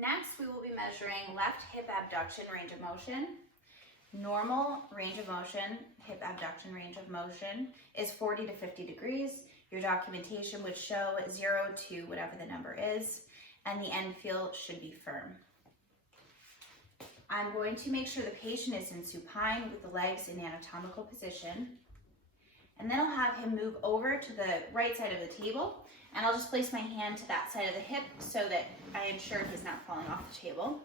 Next, we will be measuring left hip abduction range of motion. Normal range of motion, hip abduction range of motion, is 40 to 50 degrees. Your documentation would show 0 to whatever the number is, and the end feel should be firm. I'm going to make sure the patient is in supine with the legs in anatomical position. And then I'll have him move over to the right side of the table, and I'll just place my hand to that side of the hip so that I ensure he's not falling off the table.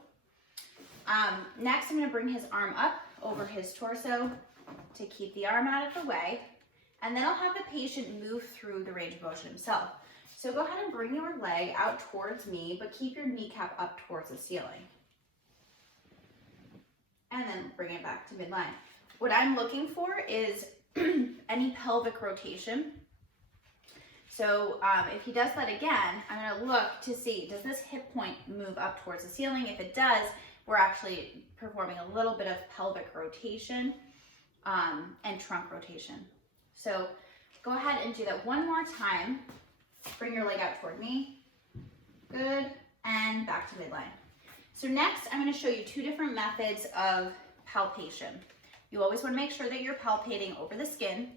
Next, I'm going to bring his arm up over his torso to keep the arm out of the way, and then I'll have the patient move through the range of motion himself. So go ahead and bring your leg out towards me, but keep your kneecap up towards the ceiling. And then bring it back to midline. What I'm looking for is any pelvic rotation. So if he does that again, I'm going to look to see, does this hip point move up towards the ceiling? If it does, we're actually performing a little bit of pelvic rotation and trunk rotation. So go ahead and do that one more time. Bring your leg out toward me. Good. And back to midline. So next, I'm going to show you two different methods of palpation. You always want to make sure that you're palpating over the skin.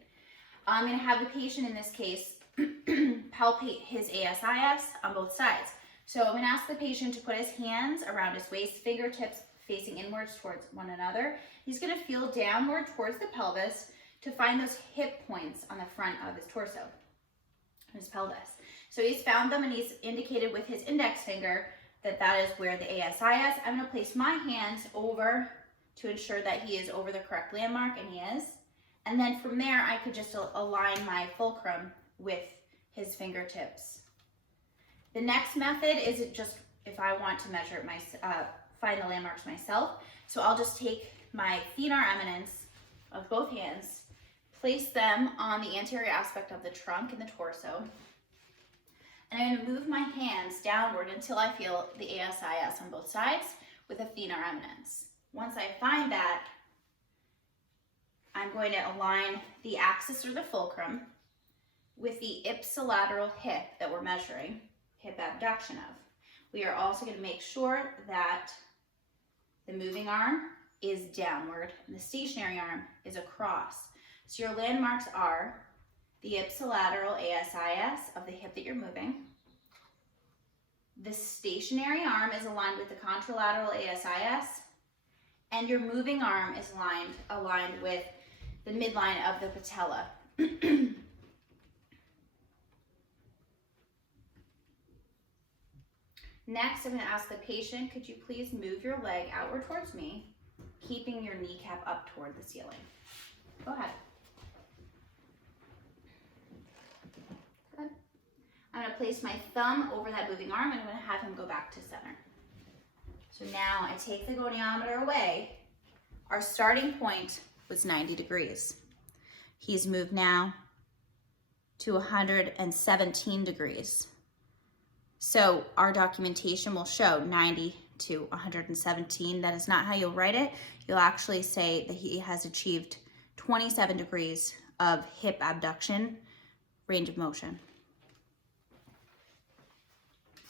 I'm going to have the patient, in this case, palpate his ASIS on both sides. So I'm going to ask the patient to put his hands around his waist, fingertips facing inwards towards one another. He's going to feel downward towards the pelvis to find those hip points on the front of his torso, his pelvis. So he's found them, and he's indicated with his index finger that that is where the ASI is. I'm going to place my hands over to ensure that he is over the correct landmark, and he is. And then from there, I could just align my fulcrum with his fingertips. The next method is just if I want to measure find the landmarks myself. So I'll just take my thenar eminence of both hands, place them on the anterior aspect of the trunk and the torso, and I'm going to move my hands downward until I feel the ASIS on both sides with a thenar eminence. Once I find that, I'm going to align the axis or the fulcrum with the ipsilateral hip that we're measuring hip abduction of. We are also going to make sure that the moving arm is downward and the stationary arm is across. So your landmarks are the ipsilateral ASIS of the hip that you're moving. The stationary arm is aligned with the contralateral ASIS, and your moving arm is aligned with the midline of the patella. Next, I'm going to ask the patient, could you please move your leg outward towards me, keeping your kneecap up toward the ceiling? Go ahead. Good. I'm going to place my thumb over that moving arm, and I'm going to have him go back to center. So now I take the goniometer away. Our starting point was 90 degrees. He's moved now to 117 degrees. So our documentation will show 90 to 117. That is not how you'll write it. You'll actually say that he has achieved 27 degrees of hip abduction range of motion.